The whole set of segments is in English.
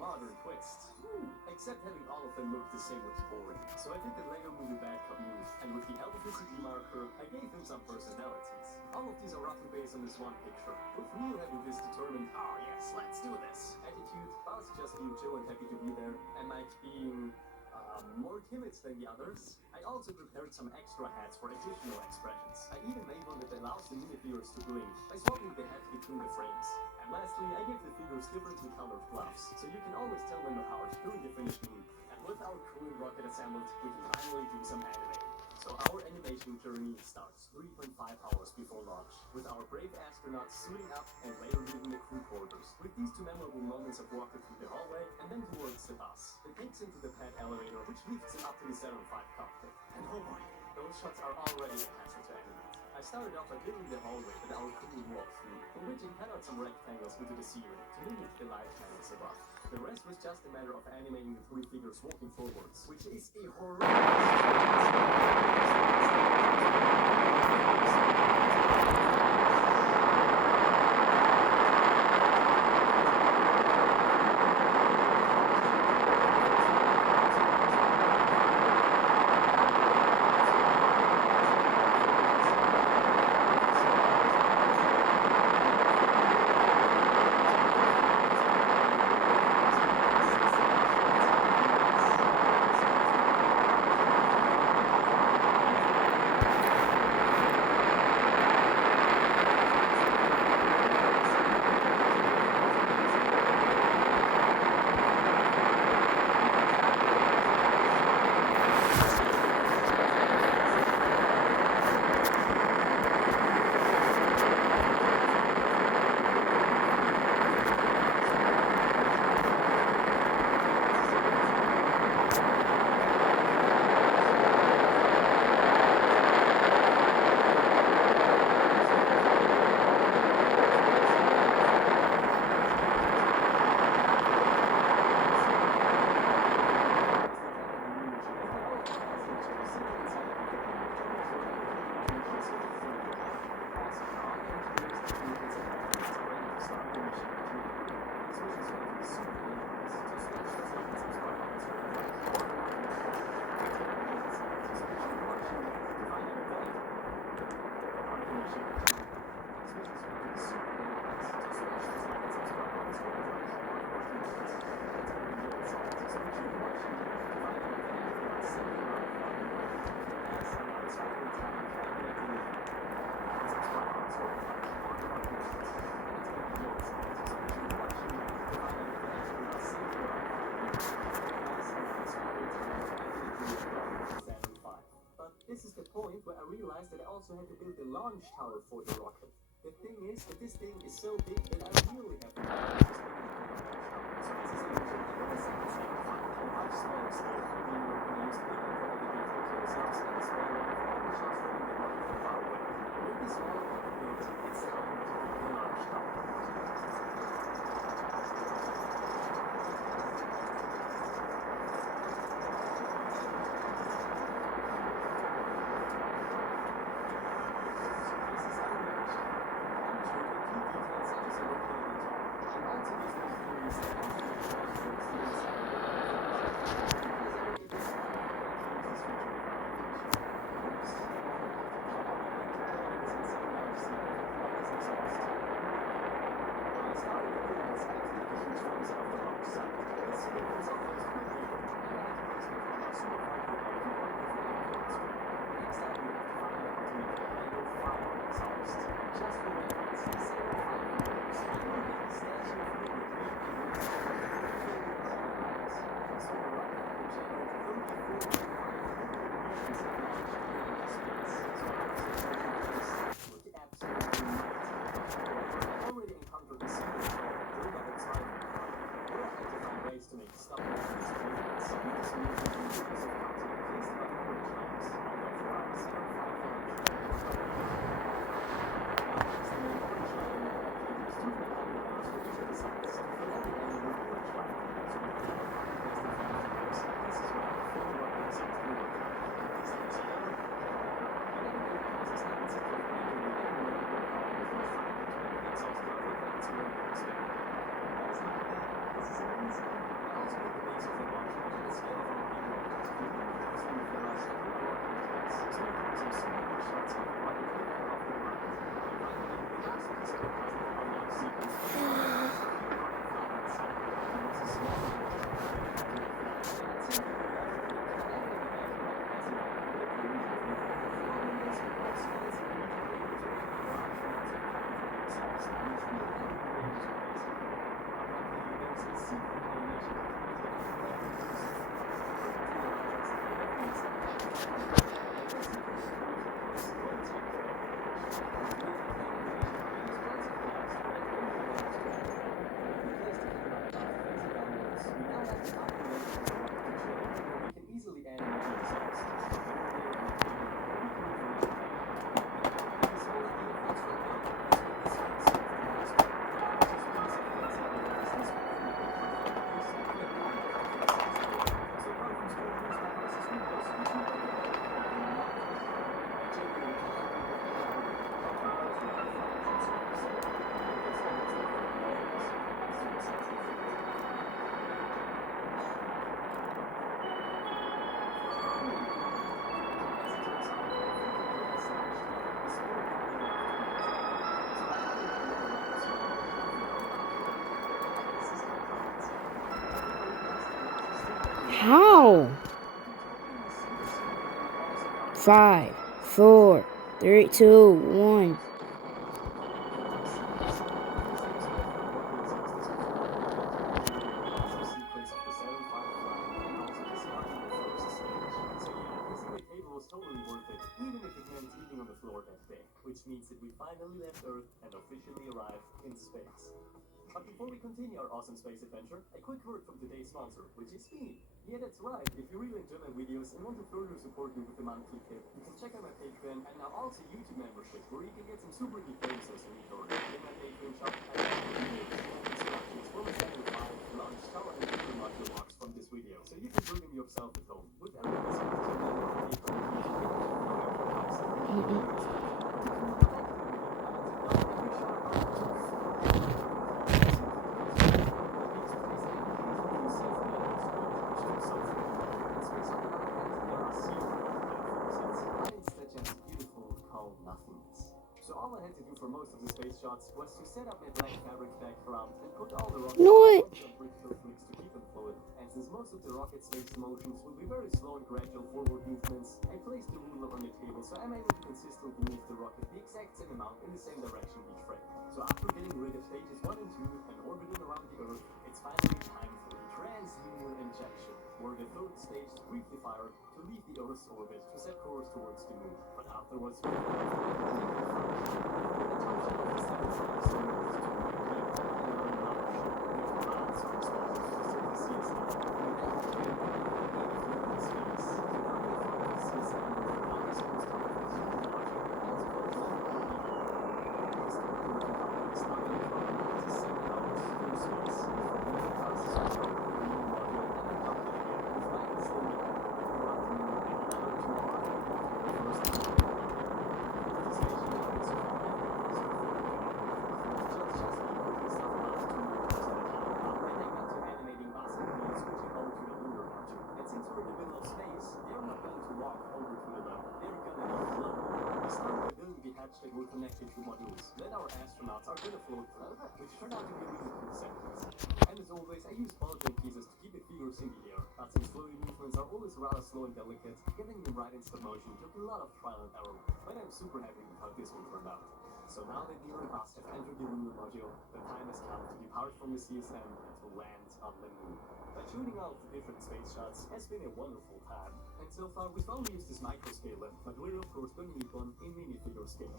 modern twist. Except having all of them look the same was boring. So I did the Lego Movie Bad Cop move, and with the Elvis marker, I gave them some personalities. All of these are roughly based on this one picture, with me having this determined, oh yes, let's do this attitude, whilst just being chill and happy to be there, and Mike being more timid than the others. I also prepared some extra hats for additional expressions. I even made one that allows the minifigures to blink by swapping the head between the frames. And lastly, I gave the figures differently colored gloves, so you can always tell them apart during the finished move. And with our cool rocket assembled, we can finally do some animating. So our animation journey starts 3.5 hours before launch, with our brave astronauts suiting up and later leaving the crew quarters, with these two memorable moments of walking through the hallway and then towards the bus that takes into the pad elevator, which lifts them up to the 7.5 cockpit. And oh boy, those shots are already a hassle to animate. I started off by building the hallway that our crew walked through, from which it cut out some rectangles into the ceiling to mimic the light channels above. The rest was just a matter of animating the three figures walking forwards, which is a This is the point where I realized that I also had to build the launch tower for the rocket. The thing is that this thing is so big that I really have to manage this big so this is a much smaller scale, meaning we're going to use the big one for all the beautiful close-ups and the small one for all the shots from the rocket from far away. With this smaller rocket built, it's now the launch tower. How? 5, 4, 3, 2, 1. Totally worth it, even if it meant sleeping on the floor that day, which means that we finally left Earth and officially arrived in space. But before we continue our awesome space adventure, a quick word from today's sponsor, which is me. Yeah, that's right. If you really enjoy my videos and want to further support me with the monthly tip, you can check out my Patreon and now also YouTube membership, where you can get some super geek bonuses and return. In my Patreon shop, I have instructions for my standard 5 launch tower and super module box from this video, so you can build them yourself at home. With everything So all I had to do for most of the space shots was to set up my black fabric background and put all the rockets on vertical flicks to keep them fluid. And since most of the rocket's space motions will be very slow and gradual forward movements, I placed the ruler on the table so I'm able to consistently move the rocket the exact same amount in the same direction each frame. So after getting rid of stages 1 and 2 and orbiting around the Earth, it's finally time for the translunar injection, where the third stage is briefly fired to leave the Earth's orbit to set course towards the moon. But afterwards, that were connected to modules that our astronauts are going to float through, which turned out to be really cool settings. And as always, I use ball-joint pieces to keep the figures in the air, but since floating movements are always rather slow and delicate, getting them right in stop motion took a lot of trial and error, but I'm super happy with how this one turned out. So now that Neil and Buzz have entered the lunar module, the time has come to depart from the CSM and to land on the moon. But shooting all of the different space shots has been a wonderful time, and so far we've only used this micro scaler, but we're of course going to need one in minifigure scale.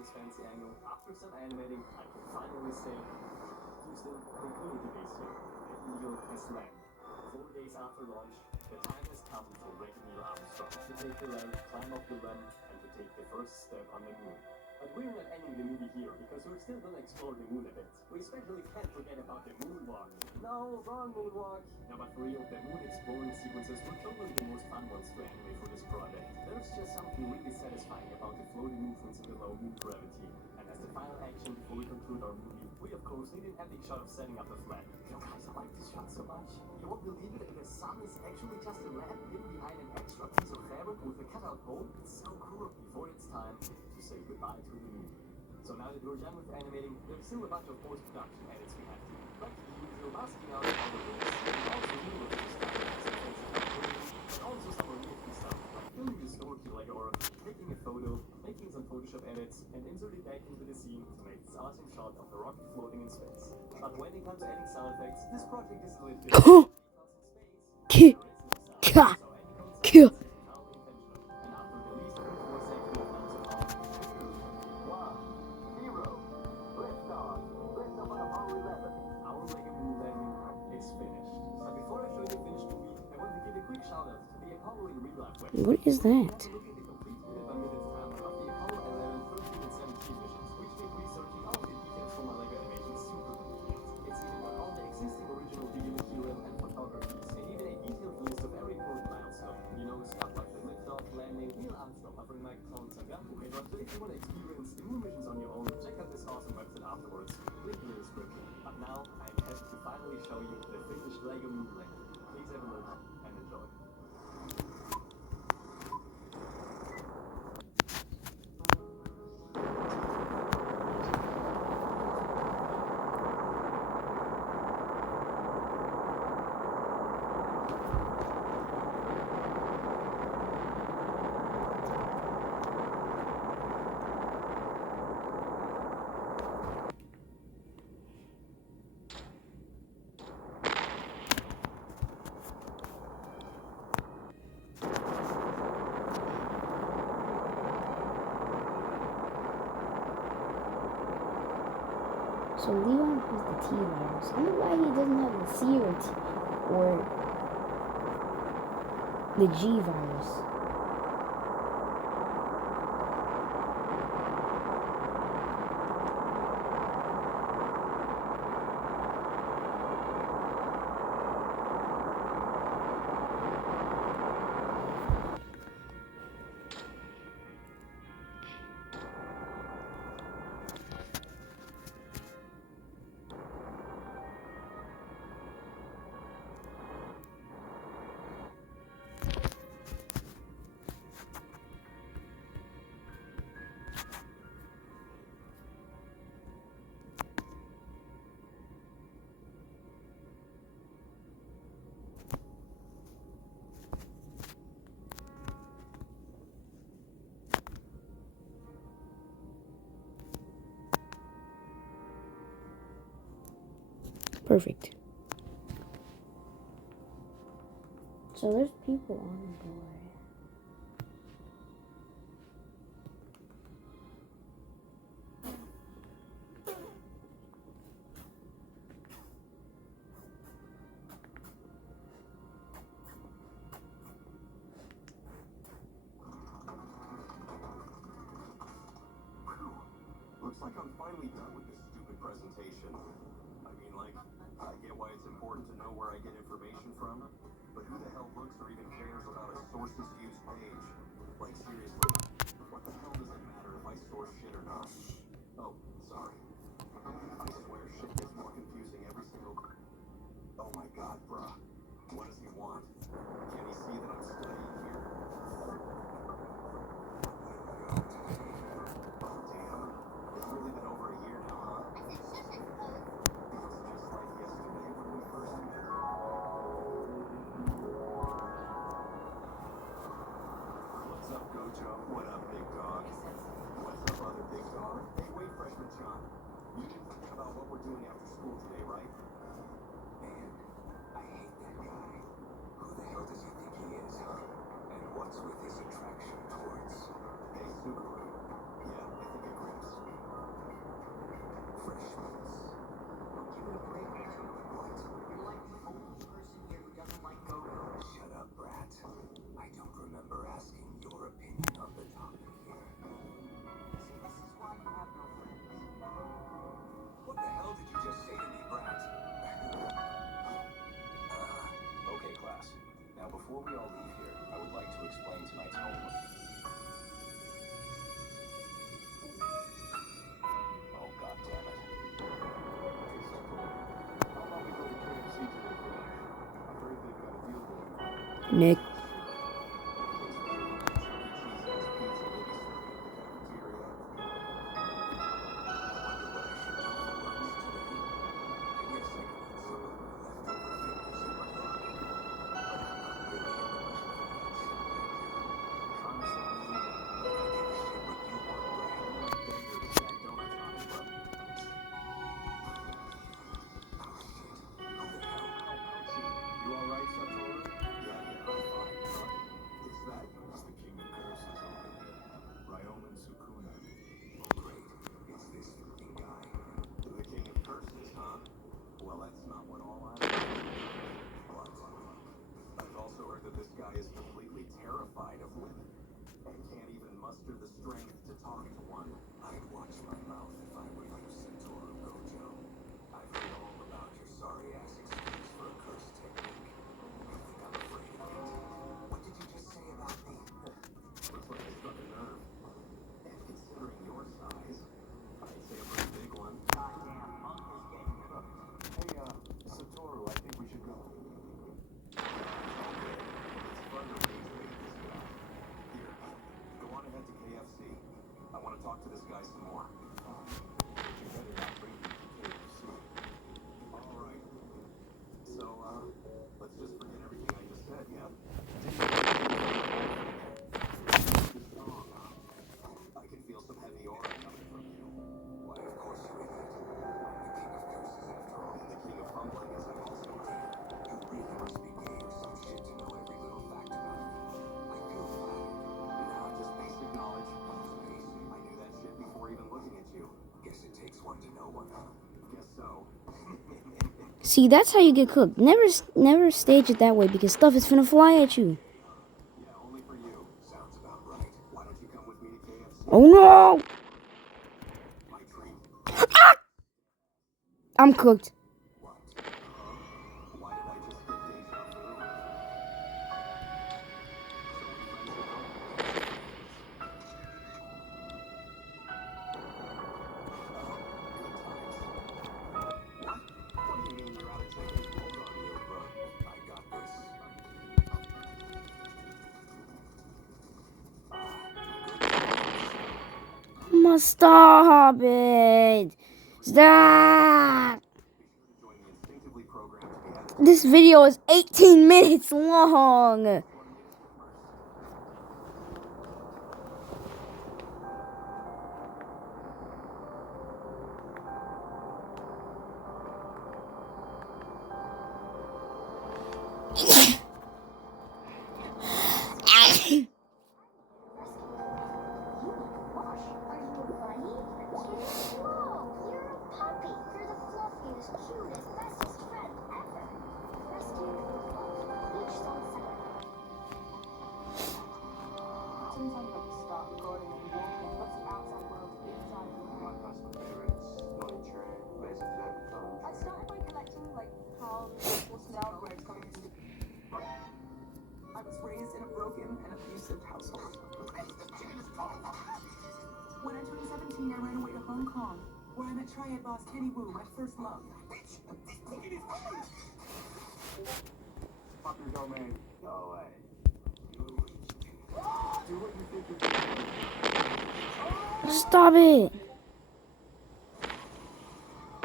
Fancy angle. After some animating, I can finally say Houston concluded the base here. The Eagle has landed. 4 days after launch, the time has come for Neil Armstrong to take the land, climb up the run, and to take the first step on the moon. But we're not ending the movie here, because we're still gonna explore the moon a bit. We especially can't forget about the moonwalk. No, wrong moonwalk. No, but for real, the moon exploring sequences were totally the most fun ones to animate for this project. There's just something really satisfying about the floating movements in the low moon gravity. And as the final action before we conclude our movie, we of course need an epic shot of setting up the flag. You guys, I like this shot so much. You won't believe it, the sun is actually just a lamp hidden behind an extra piece of fabric with a cutout hole. It's so cool. Before it's time to say goodbye to the moon. So now that we're done with animating, there's still a bunch of post-production edits we have to do. Like the usual masking out all the rooms, and also humorous stuff like some fancy and also some nifty stuff, like filming the story or taking a photo, making some Photoshop edits, and insert it back into the scene to make this awesome shot of the rocket floating in space. But when it comes to adding sound effects, this project is a little bit because in space, there is no sound, so any code sound is entirely intentional. And after the least 4 seconds of answer on 3, 2, 1, 0, liftoff on Apollo 11. Our Lego moon landing is finished. But before I show you the finished movie, I want to give a quick shout out to the Apollo in Real Life website. What is that? Look at the complete minute-by-minute timeline of the Apollo 11, 13, and 17 missions, which made researching all of the details for my Lego animation super convenient. It's even got all the existing original video material and photographies, and even a detailed list of every important milestone. You know, stuff like the liftoff, landing, Neil Armstrong offering microphone saga. Okay, but if you want to experience the moon missions on your own, check out this awesome website afterwards. Link in the description. But now, I'm happy to finally show you the finished Lego moon landing. Please have a look and enjoy. So Leon has the T virus. I wonder why he doesn't have the C or the G virus. Perfect. So there's people on the board. Looks like I'm finally done with this stupid presentation. I mean, like, I get why it's important to know where I get information from, but who the hell looks or even cares about a sources used page? Like, seriously, what the hell does it matter if I source shit or not? Oh, sorry. I swear shit gets more confusing every single... Oh my god, bruh. What does he want? Can he see that I'm studying here? Oh, damn. It's really been over a year now, huh? Feels just like yesterday when we first met. What's up, Gojo? What up, big dog? What's up, other big dog? Hey, wait, freshman John. You been thinking about what we're doing after school today, right? Man, I hate that guy. Who the hell does he think he is, huh? And what's with his attraction towards... Hey, Subaru. Yeah, I think it grips. Freshmen. Don't give it a break, man. What? You're like the only person here who doesn't like Gogo. Shut up, brat. I don't remember asking your opinion on the topic here. Nick. See, that's how you get cooked. Never stage it that way because stuff is finna fly at you. Oh no! Ah! I'm cooked. Stop it! Stop! This video is 18 minutes long. When in 2017, I ran away to Hong Kong, where I met triad boss Kenny Wu, my first love. Fuck your domain. Go away. Do what you think you're doing. Stop it! I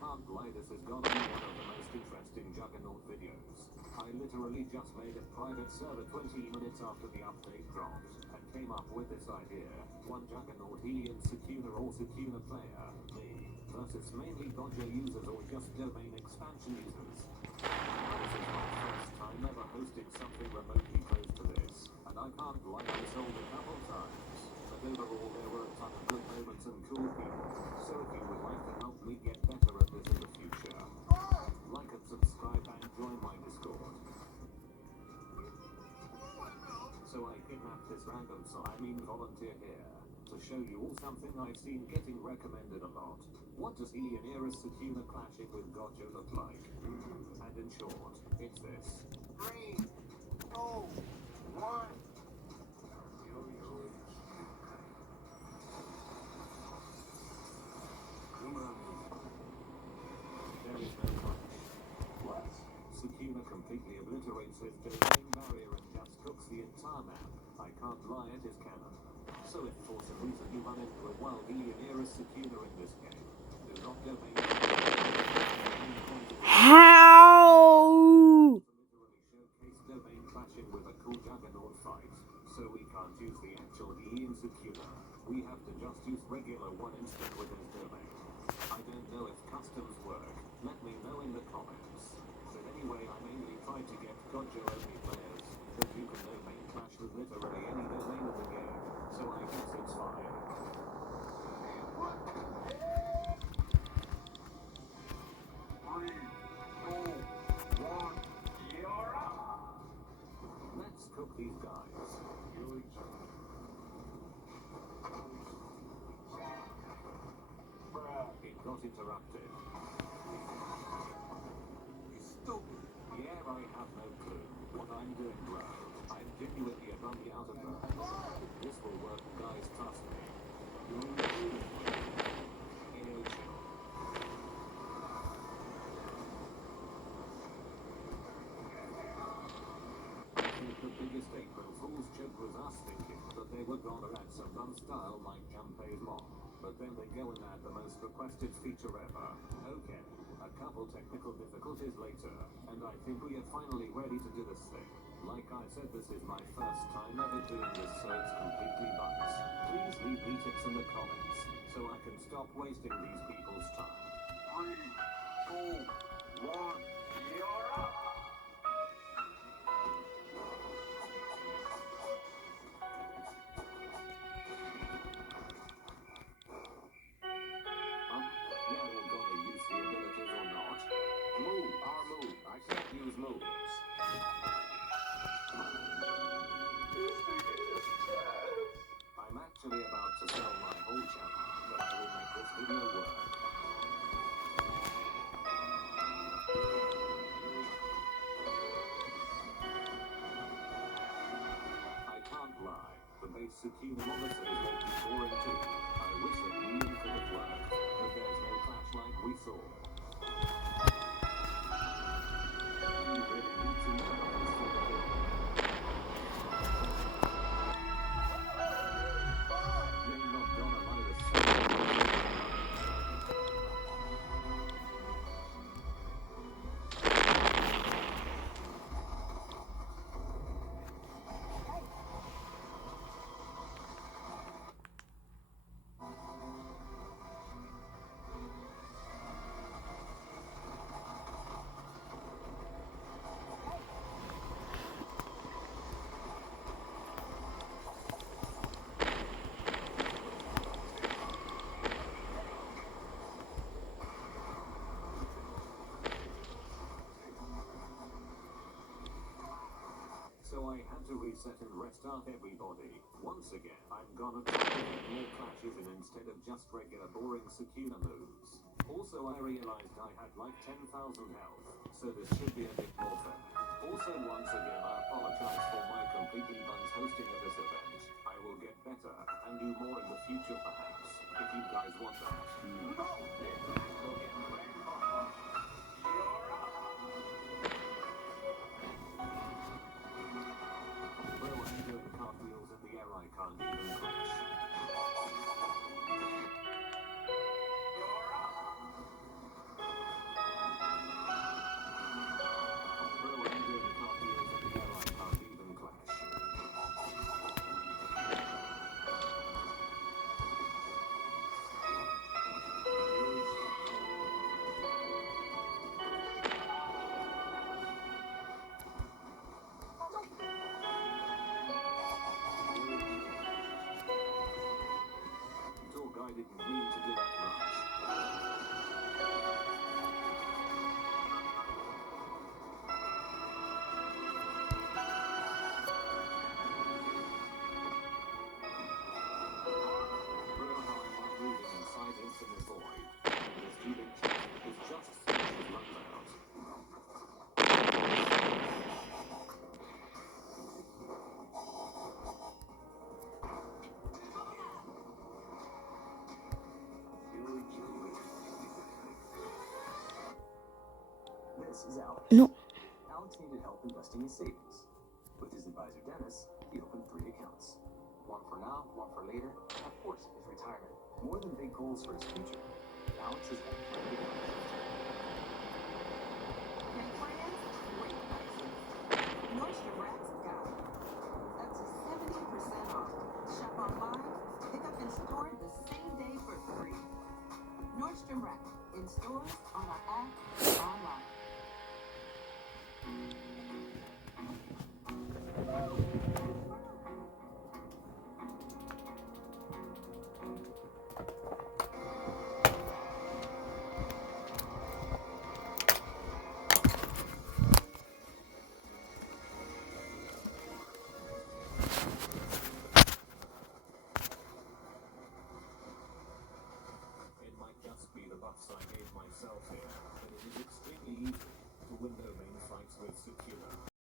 can't lie, this has gone on one of the most interesting Juggernaut videos. I literally just made a private server 20 minutes after the update dropped, and came up with this idea. One Juggernaut, he and Sukuna or Sukuna player, me, versus mainly Dodger users or just domain expansion users. This is my first time ever hosting something remotely close to this, and I can't lie, I sold a couple times. But overall there were a ton of good moments and cool people. So if you would like to help me get better at this in the future, like and subscribe and join my Discord. So I kidnapped this random volunteer here, to show you all something I've seen getting recommended a lot. What does Eleonora's Sukuna clashing with Gojo look like? And in short, it's this. 3, 2, 1. There is no clash. What? Sukuna completely with domain barrier and just cooks the entire map. I can't lie, it is canon. So if for some reason you run into a wildly nearest secure in this game, do not domain How? showcase domain clashing with a cool juggernaut fight, so we can't use the actual E in secure. We have to just use regular one instead with his domain. I don't know if customs work. Let me know in the comments. But anyway, I mainly try to get Gojo only players, but you can domain clash with literally any domain of the game, so I guess it's fine. Let's cook these guys. It got interrupted. You stupid. Yeah, I have no clue what I'm doing, bro. I'm genuinely a bumpy out of bird. This will work, guys, trust me. I think the biggest April Fool's joke was us thinking that they were gonna add some fun style like Junpei's mom. But then they go and add the most requested feature ever. Okay, a couple technical difficulties later, and I think we are finally ready to do this thing. Like I said, this is my first time ever doing this, so it's completely bugs. Please leave me tips in the comments, so I can stop wasting these people's time. 3, 2, 1, you're up! Yeah, we're gonna use the abilities or not. Move, our move. I can't use moves. I'm actually about to sell my whole channel, but I will make this video work. I can't lie. The base Tsukina monster is making boring too. I wish that Ian could have worked, but there's no clash like we saw. You really need to know this for the game. You're not gonna lie this So I had to reset and restart everybody. Once again, I'm gonna try to get more clashes in instead of just regular boring Sukuna moves. Also, I realized I had like 10,000 health, so this should be a bit more fair. Also, once again, I apologize for my completely buns hosting of this event. I will get better and do more in the future perhaps, if you guys want that. Bro, I'm doing cartwheels in the air, I can't even crash. Bro, I'm doing cartwheels in the air, I can't even clash. Tour guide didn't mean to do that much. Bro, how am I moving inside infinite void? This tubing chest is just smashes lungs out. This is Alex. No. Alex Alex needed help investing his savings. With his advisor Dennis, he opened 3 accounts. One for now, one for later, and of course, his retirement. More than big goals for his future, Alex has had plenty of Hey friends, great prices. Nordstrom Rack's got it. Up to 70% off. Shop online, pick up in store the same day for free. Nordstrom Rack, in stores, on our app, online.